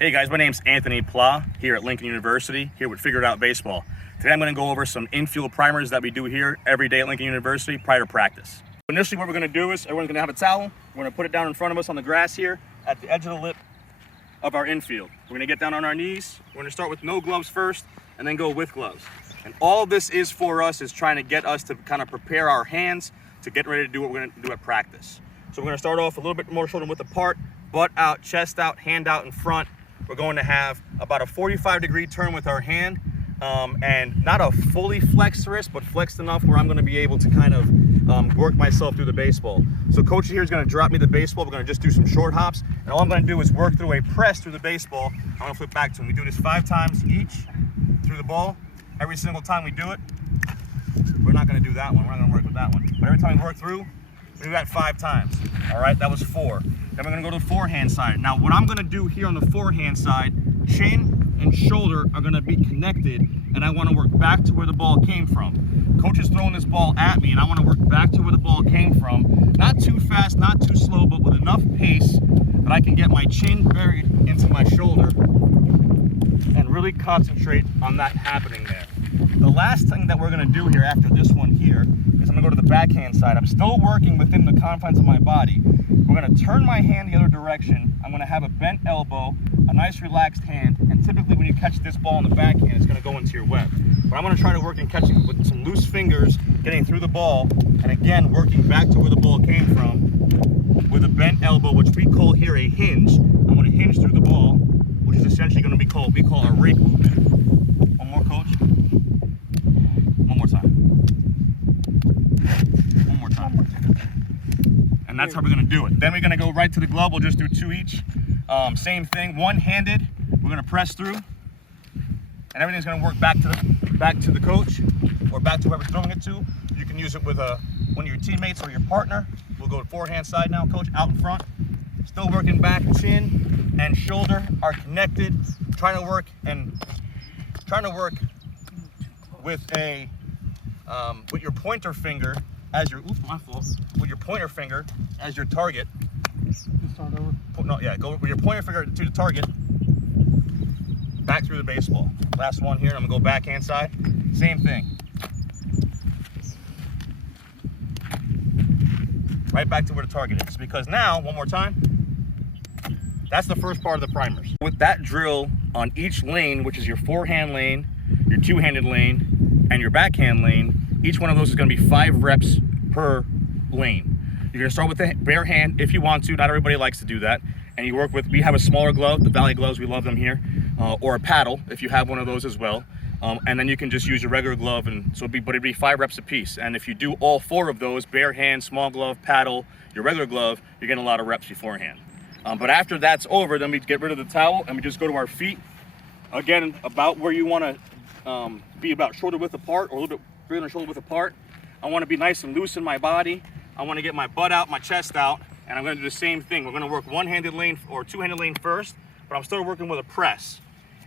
Hey guys, my name's Anthony Pla here at Lincoln University, here with Figure It Out Baseball. Today I'm going to go over some infield primers that we do here every day at Lincoln University prior to practice. Initially what we're going to do is everyone's going to have a towel. We're going to put it down in front of us on the grass here at the edge of the lip of our infield. We're going to get down on our knees. We're going to start with no gloves first and then go with gloves. And all this is for us is trying to get us to kind of prepare our hands to get ready to do what we're going to do at practice. So we're going to start off a little bit more shoulder width apart, butt out, chest out, hand out in front. We're going to have about a 45-degree turn with our hand, and not a fully flexed wrist, but flexed enough where I'm going to be able to kind of work myself through the baseball. So coach here is going to drop me the baseball. We're going to just do some short hops, and all I'm going to do is work through a press through the baseball. I'm going to flip back to him. We do this 5 times each through the ball. Every single time we do it, we're not going to do that one. We're not going to work with that one. But every time we work through, we do that 5 times. All right, that was 4. Then we're going to go to the forehand side. Now, what I'm going to do here on the forehand side, chin and shoulder are going to be connected, and I want to work back to where the ball came from. Coach is throwing this ball at me, and I want to work back to where the ball came from. Not too fast, not too slow, but with enough pace that I can get my chin buried into my shoulder and really concentrate on that happening there. The last thing that we're going to do here after this one here is I'm going to go to the backhand side. I'm still working within the confines of my body. We're going to turn my hand the other direction. I'm going to have a bent elbow, a nice relaxed hand, and typically when you catch this ball in the backhand, it's going to go into your web. But I'm going to try to work in catching with some loose fingers, getting through the ball, and again, working back to where the ball came from with a bent elbow, which we call here a hinge. I'm going to hinge through the ball, which is essentially going to be called, we call a rake movement. One more, coach. One more time. One more time. And that's how we're going to do it. Then we're going to go right to the glove. We'll just do 2 each. Same thing, one-handed. We're going to press through, and everything's going to work back to the coach or back to whoever's throwing it to. You can use it with one of your teammates or your partner. We'll go to forehand side now, coach, out in front. Still working back, chin and shoulder are connected. Trying to work with a with your pointer finger as your with your pointer finger as your target. Start over. No, yeah, go with your pointer finger to the target. Back through the baseball. Last one here. I'm gonna go backhand side. Same thing. Right back to where the target is. Because now, one more time. That's the first part of the primers. With that drill on each lane, which is your forehand lane, your two-handed lane, and your backhand lane, each one of those is going to be 5 reps per lane. You're going to start with the bare hand if you want to. Not everybody likes to do that. And you work with, we have a smaller glove, the Valley gloves, we love them here, or a paddle if you have one of those as well. And then you can just use your regular glove, and so it'd be 5 reps a piece. And if you do all 4 of those, bare hand, small glove, paddle, your regular glove, you're getting a lot of reps beforehand. But after that's over, then we get rid of the towel and we just go to our feet. Again, about where you want to be, about shoulder width apart, or a little bit bigger than shoulder width apart. I want to be nice and loose in my body. I want to get my butt out, my chest out, and I'm going to do the same thing. We're going to work one-handed lane or two-handed lane first, but I'm still working with a press.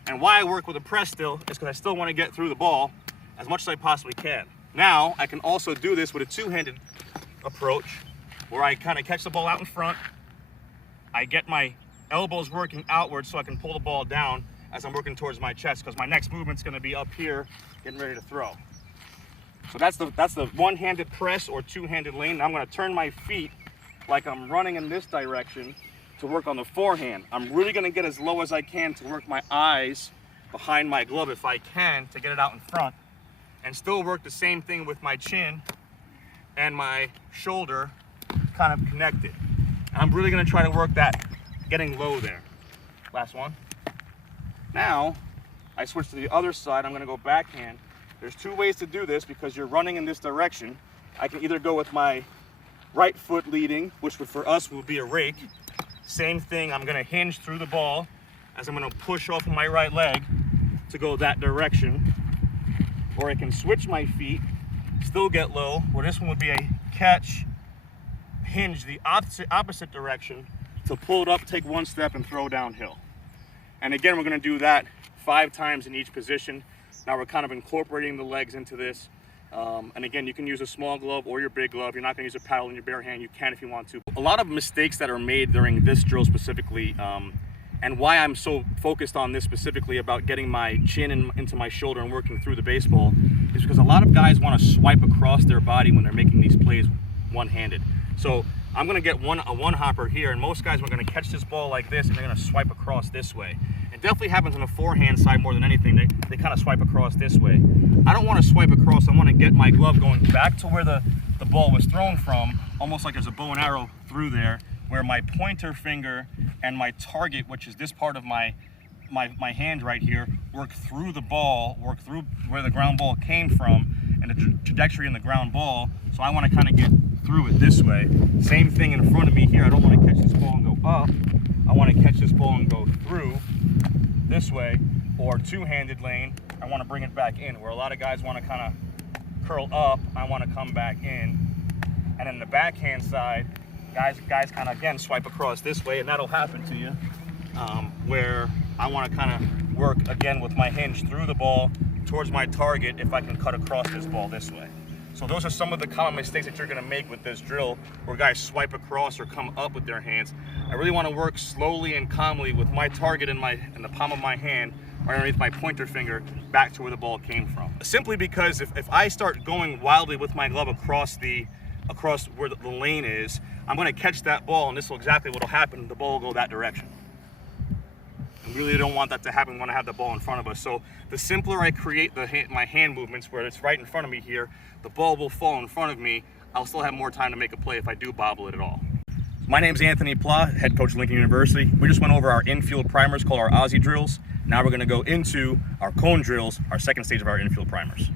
And why I work with a press still is because I still want to get through the ball as much as I possibly can. Now, I can also do this with a two-handed approach, where I kind of catch the ball out in front. I get my elbows working outward so I can pull the ball down as I'm working towards my chest, because my next movement's going to be up here getting ready to throw. So that's the one-handed press or two-handed lane. Now I'm going to turn my feet like I'm running in this direction to work on the forehand. I'm really going to get as low as I can to work my eyes behind my glove if I can, to get it out in front, and still work the same thing with my chin and my shoulder kind of connected. I'm really going to try to work that getting low there. Last one. Now, I switch to the other side. I'm going to go backhand. There's 2 ways to do this because you're running in this direction. I can either go with my right foot leading, which for us will be a rake. Same thing, I'm going to hinge through the ball as I'm going to push off of my right leg to go that direction. Or I can switch my feet, still get low, where this one would be a catch, hinge the opposite direction to pull it up, take 1 step, and throw downhill. And again, we're going to do that 5 times in each position. Now we're kind of incorporating the legs into this. And again, you can use a small glove or your big glove. You're not going to use a paddle in your bare hand. You can if you want to. A lot of mistakes that are made during this drill specifically And why I'm so focused on this specifically about getting my chin into my shoulder and working through the baseball is because a lot of guys want to swipe across their body when they're making these plays one-handed. So I'm going to get a one-hopper here, and most guys are going to catch this ball like this, and they're going to swipe across this way. It definitely happens on the forehand side more than anything. They kind of swipe across this way. I don't want to swipe across. I want to get my glove going back to where the ball was thrown from, almost like there's a bow and arrow through there, where my pointer finger and my target, which is this part of my hand right here, work through the ball, work through where the ground ball came from, and the trajectory in the ground ball. So I want to kind of get through it this way. Same thing in front of me here. I don't want to catch this ball and go up. I want to catch this ball and go through this way, or two-handed lane. I want to bring it back in, where a lot of guys want to kind of curl up. I want to come back in. And then the backhand side, guys kind of, again, swipe across this way, and that'll happen to you, where I want to kind of work, again, with my hinge through the ball towards my target if I can cut across this ball this way. So those are some of the common mistakes that you're going to make with this drill, where guys swipe across or come up with their hands. I really want to work slowly and calmly with my target in the palm of my hand, or underneath my pointer finger, back to where the ball came from. Simply because if I start going wildly with my glove across where the lane is, I'm going to catch that ball, and this will exactly what will happen. The ball will go that direction. I really don't want that to happen when I have the ball in front of us. So the simpler I create my hand movements, where it's right in front of me here, the ball will fall in front of me. I'll still have more time to make a play if I do bobble it at all. My name's Anthony Pla, head coach at Lincoln University. We just went over our infield primers called our Aussie drills. Now we're going to go into our cone drills, our second stage of our infield primers.